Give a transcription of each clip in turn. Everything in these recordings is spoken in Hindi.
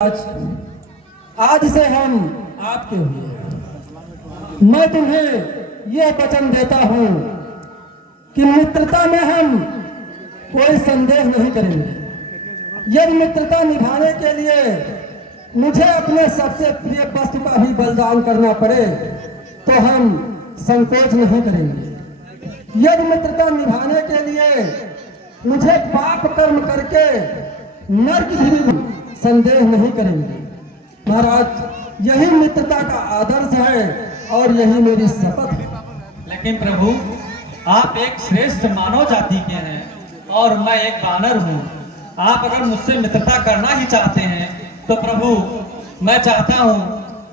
आज से हम आपके हुए। मैं तुम्हें यह वचन देता हूं कि मित्रता में हम कोई संदेह नहीं करेंगे। यदि मित्रता निभाने के लिए मुझे अपने सबसे प्रिय वस्तु का भी बलिदान करना पड़े तो हम संकोच नहीं करेंगे। यदि मित्रता निभाने के लिए मुझे पाप कर्म करके नरक भी संदेह नहीं करेंगे। महाराज, यही मित्रता का आदर्श है और यही मेरी शपथ है। लेकिन प्रभु, आप एक श्रेष्ठ मानव जाति के हैं और मैं एक वानर हूँ। आप अगर मुझसे मित्रता करना ही चाहते हैं तो प्रभु, मैं चाहता हूँ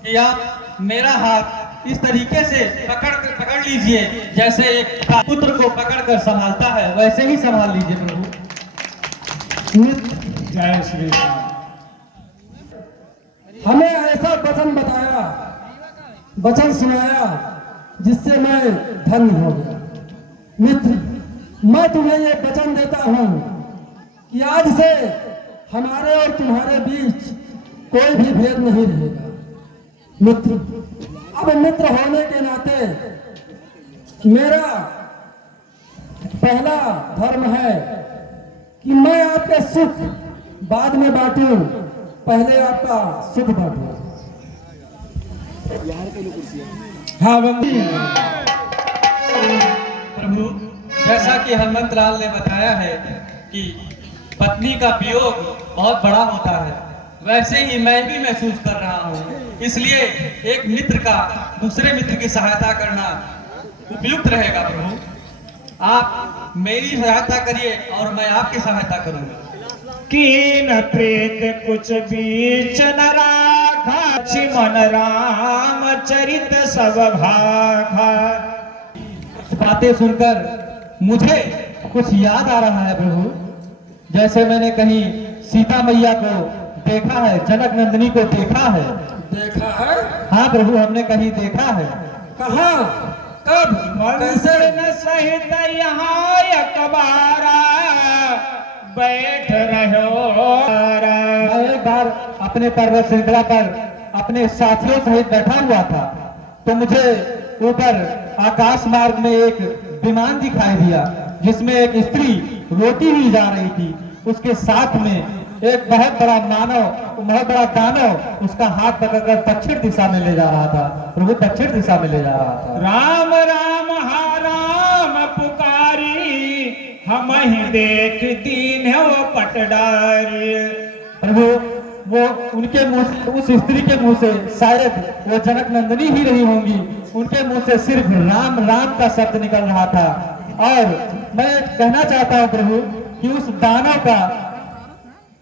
कि आप मेरा हाथ इस तरीके से पकड़ लीजिए जैसे एक पुत्र को पकड़कर संभालता है, वैसे ही संभाल लीजिए प्रभु। जय श्री राम। हमें ऐसा वचन बताया, वचन सुनाया जिससे मैं धन्य हो गया। मित्र, मैं तुम्हें ये वचन देता हूं कि आज से हमारे और तुम्हारे बीच कोई भी भेद नहीं रहेगा। मित्र, अब मित्र होने के नाते मेरा पहला धर्म है कि मैं आपके सुख बाद में बांटूं, पहले आपका सुख बांटूं। हाँ प्रभु, जैसा कि हनुमंत लाल ने बताया है कि पत्नी का वियोग बहुत बड़ा होता है, वैसे ही मैं भी महसूस कर रहा हूँ। इसलिए एक मित्र का दूसरे मित्र की सहायता करना उपयुक्त रहेगा। प्रभु, आप मेरी सहायता करिए और मैं आपकी सहायता करूंगा। कीन प्रीत कुछ बीच न राखा, मन राम चरित सब भाखा। बातें सुनकर मुझे कुछ याद आ रहा है प्रभु। जैसे मैंने कहीं सीता मैया को देखा है, जनक नंदिनी को देखा है। देखा है? हाँ प्रभु, हमने कहीं देखा है। कहाँ, कब, कैसे? न सहित यहाँ अखबारा बैठ रहो। मैं एक बार अपने पर्वत श्रृंखला पर अपने साथियों सहित बैठा हुआ था तो मुझे ऊपर आकाश मार्ग में एक विमान दिखाई दिया जिसमें एक स्त्री रोटी भी जा रही थी। उसके साथ में एक बहुत बड़ा दानव उसका हाथ पकड़कर दक्षिण दिशा में ले जा रहा था। प्रभु, दक्षिण दिशा में ले जा रहा था। राम राम हा राम पुकारी, हम ही देख दीन है वो पटडारी। प्रभु, वो उनके मुंह से, उस स्त्री के मुंह से शायद वो जनक नंदिनी ही रही होंगी, उनके मुंह से सिर्फ राम राम का शब्द निकल रहा था। और मैं कहना चाहता हूँ प्रभु कि उस दानव का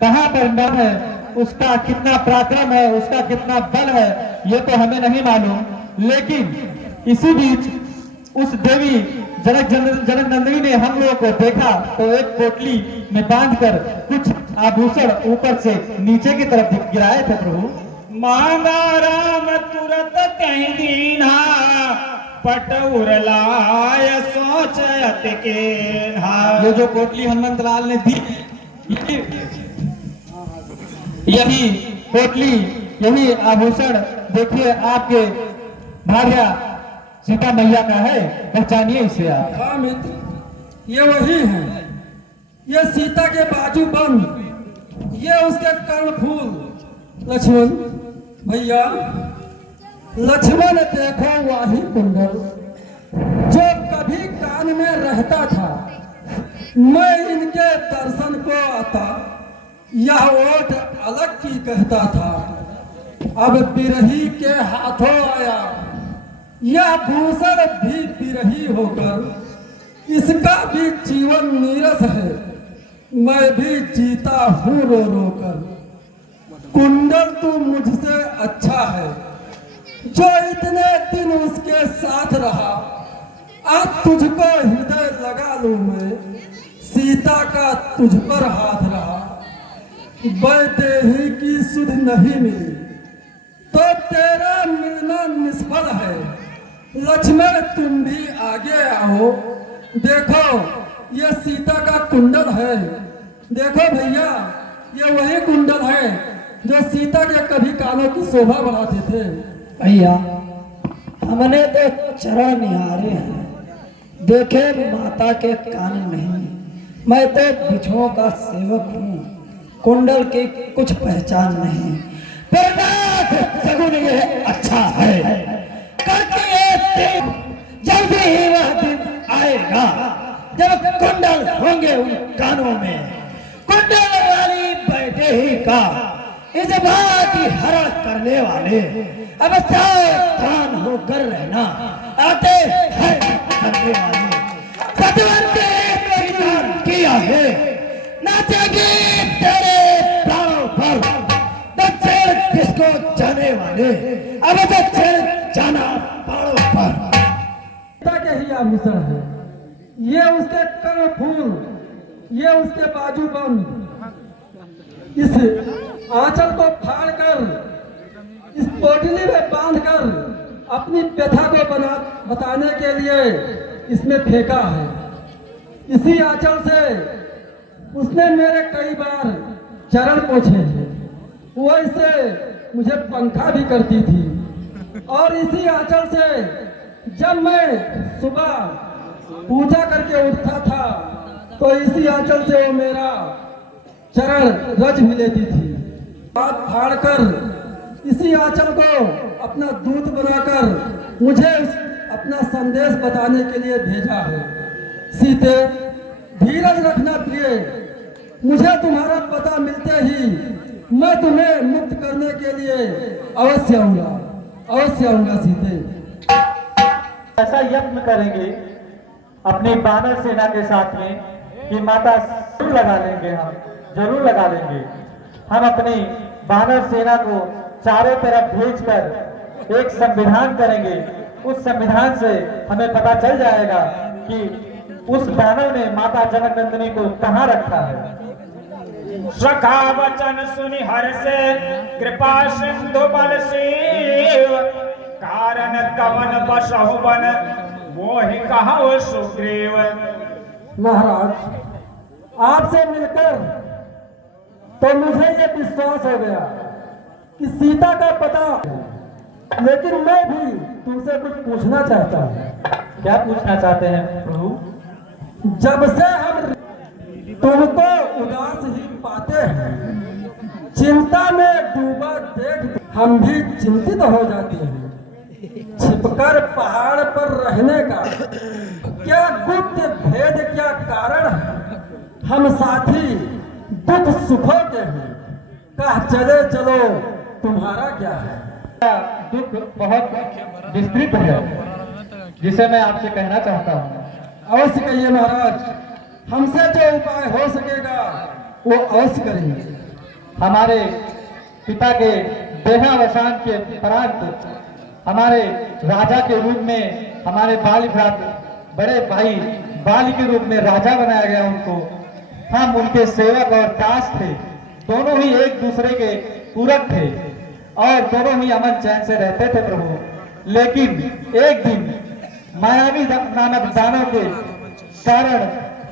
कहाँ पर नाम है, उसका कितना पराक्रम है, उसका कितना बल है, ये तो हमें नहीं मालूम। लेकिन इसी बीच उस देवी जनक नंदिनी ने हम लोगों को देखा तो एक पोटली में बांधकर कुछ आभूषण ऊपर से नीचे की तरफ गिराए थे। प्रभु, मांगा राम तुरत कहीं दीना, पट उरलाय सोचत के। ये जो पोटली हनुमंत लाल ने दी, यही पोटली, यही आभूषण देखिए आपके भार्या सीता मैया का है। पहचानिए इसे आप। हाँ मित्र, ये वही है। ये सीता के बाजू बंद, ये उसके कर्णफूल। लक्ष्मण भैया, लक्ष्मण देखो वही कुंडल जो कभी कान में रहता था। मैं इनके दर्शन को आता, यह ओट अलग की कहता था, अब बिरही के हाथों आया। यह भूषण भी बिरही होकर इसका भी जीवन नीरस है। मैं भी जीता हूँ रो रो कर। कुंडल तू मुझसे अच्छा है जो इतने दिन उसके साथ रहा। आज तुझको हृदय लगा लूं मैं, सीता का तुझ पर हाथ रहा। वैदेही की सुध नहीं मिली तो तेरा मिलना निष्फल है। लक्ष्मण, तुम भी आगे आओ। देखो, ये सीता का कुंडल है। देखो भैया, ये वही कुंडल है जो सीता के कभी कानों की शोभा बढ़ाते थे। भैया हमने तो चरण निहारे हैं, देखे माता के कान नहीं। मैं तो बिछुओं का सेवक हूँ, कुंडल की कुछ पहचान नहीं। पर सगुन ये अच्छा है, करके जल्दी ही वह दिन आएगा जब कुंडल होंगे उन कानों में। कुंडल वाली बैठे ही का इस बात की हरण करने वाले अब सावधान होकर रहना। आते हैं करने वाले सतवंत परिधान किया है, नाचेगी तेरे प्राणों पर। दक्षिण किसको जाने वाले अब दक्षिण जाना प्राणों पर। सीता के ही आभूषण है, ये उसके कर्णफूल, ये उसके बाजूबंद। इस आंचल को फाड़कर इस पोटली में बांधकर अपनी व्यथा को बताने के लिए इसमें फेंका है। इसी आंचल से उसने मेरे कई बार चरण पोंछे हैं। वो इससे मुझे पंखा भी करती थी। और इसी आंचल से जब मैं सुबह पूजा करके उठता था तो इसी आंचल से वो मेरा चरण रज भी लेती थी। बात फाड़कर इसी आंचल को अपना दूत बनाकर मुझे अपना संदेश बताने के लिए भेजा है। सीते, धीरज रखना प्रिय, मुझे तुम्हारा पता मिलते ही मैं तुम्हें मुक्त करने के लिए अवश्य आऊंगा, अवश्य आऊंगा सीते। ऐसा यत्न करेंगे अपनी बानर सेना के साथ में कि माता जरूर लगा लेंगे, हम जरूर लगा लेंगे। हम अपनी बानर सेना को चारों तरफ भेजकर एक संविधान करेंगे। उस संविधान से हमें पता चल जाएगा कि उस दानव ने माता जनक नंदिनी को कहाँ रखा है। सखा वचन सुनि हर्षे कृपा सिंधु बल शिव, कारण कवन बसहु बन मोहि कहु सुग्रीव। महाराज, आपसे मिलकर तो मुझे ये विश्वास हो गया कि सीता का पता, लेकिन मैं भी तुमसे कुछ पूछना चाहता हूँ। क्या पूछना चाहते हैं प्रभु? जब से हम तुमको उदास ही पाते हैं, चिंता में डूबा देख हम भी चिंतित हो जाते हैं। छिपकर पहाड़ पर रहने का क्या गुप्त भेद, क्या कारण है? हम साथी दुख सुखों के हैं, कह चले चलो तुम्हारा क्या है? दुख बहुत विस्तृत है जिसे मैं आपसे कहना चाहता हूँ। अवश्य कहिए महाराज, हमसे जो उपाय हो सकेगा वो अवश्य करेंगे। हमारे पिता के देहावसान के परांत हमारे राजा के रूप में हमारे बाली भ्राता बड़े भाई बाली के रूप में राजा बनाया गया उनको। हम उनके सेवक और दास थे, दोनों ही एक दूसरे के पूरक थे और दोनों ही अमन चैन से रहते थे प्रभु। लेकिन एक दिन मायावी नामक दानव के कारण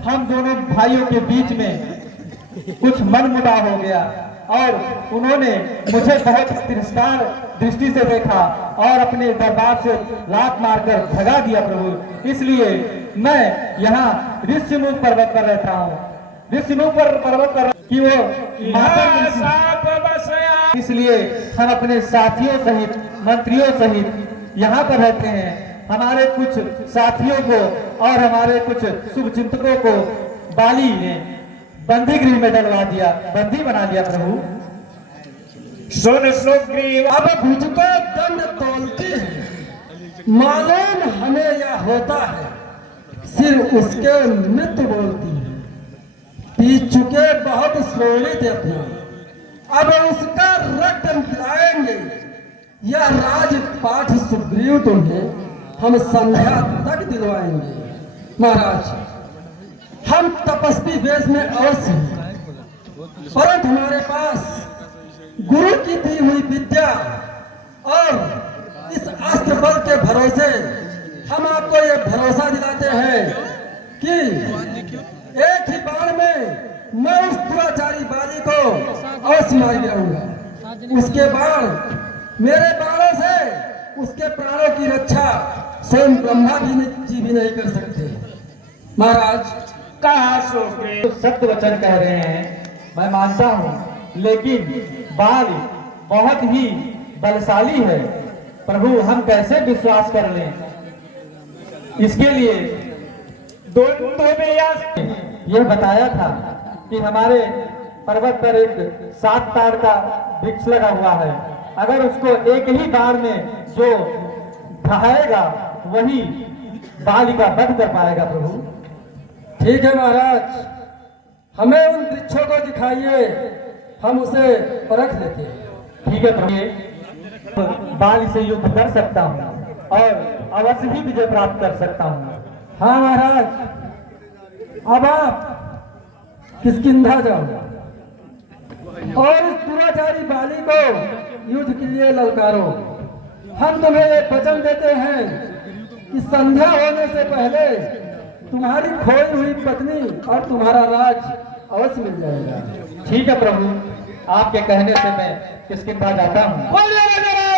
हम दोनों भाइयों के बीच में कुछ मनमुटाव हो गया और उन्होंने मुझे बहुत तिरस्कार दृष्टि से देखा और अपने दरबार से लात मारकर भगा दिया प्रभु। इसलिए मैं यहाँ ऋषिमुख पर्वत पर रहता हूँ। ऋषिमुख पर्वत पर कि वो साप बसया, इसलिए हम अपने साथियों सहित मंत्रियों सहित यहाँ पर रहते हैं। हमारे कुछ साथियों को और हमारे कुछ शुभचिंतकों को बाली ने बंदी गृह में डलवा दिया, बंदी बना दिया प्रभु। सुन सुग्रीव अब मुझको दंड तोलती है, मालूम हमें यह होता है, सिर उसके मृत्यु बोलती है। पी चुके बहुत शोणित अपना, अब उसका रक्त पिलाएंगे। यह राजपाठ सुग्रीव तुम्हें हम संध्या तक दिलवाएंगे। महाराज, हम तपस्वी वेश में अवश्य हैं, परंतु हमारे पास गुरु की दी हुई विद्या और इस अस्त्र बल के भरोसे हम आपको ये भरोसा दिलाते हैं कि एक ही बाण में मैं उस दुराचारी बाली को अवश्य मार गिराऊंगा। उसके बाण मेरे बाणों से उसके प्राणों की रक्षा स्वयं ब्रह्मा जी भी नहीं कर सकते। महाराज, कहा सुग्रीव। तो सत्य वचन कह रहे हैं, मैं मानता हूँ, लेकिन बाल बहुत ही बलशाली है। प्रभु, हम कैसे विश्वास कर लें? इसके लिए दोनों में यह बताया था कि हमारे पर्वत पर एक 7 तार का वृक्ष लगा हुआ है। अगर उसको एक ही बार में जो ढहाएगा वही बाली का वध कर पाएगा। प्रभु ठीक है महाराज, हमें उन वृक्षों को दिखाइए, हम उसे परख लेते हैं। ठीक है प्रभु, बाली से युद्ध कर सकता हूँ और अवश्य ही विजय प्राप्त कर सकता हूँ। हाँ महाराज, अब आप किष्किंधा जाओ और इस दुराचारी बाली को युद्ध के लिए ललकारो। हम तुम्हें एक वचन देते हैं कि संध्या होने से पहले तुम्हारी खोई हुई पत्नी और तुम्हारा राज अवश्य मिल जाएगा। ठीक है प्रभु, आपके कहने से मैं किष्किंधा जाता हूँ। बोलिए राजा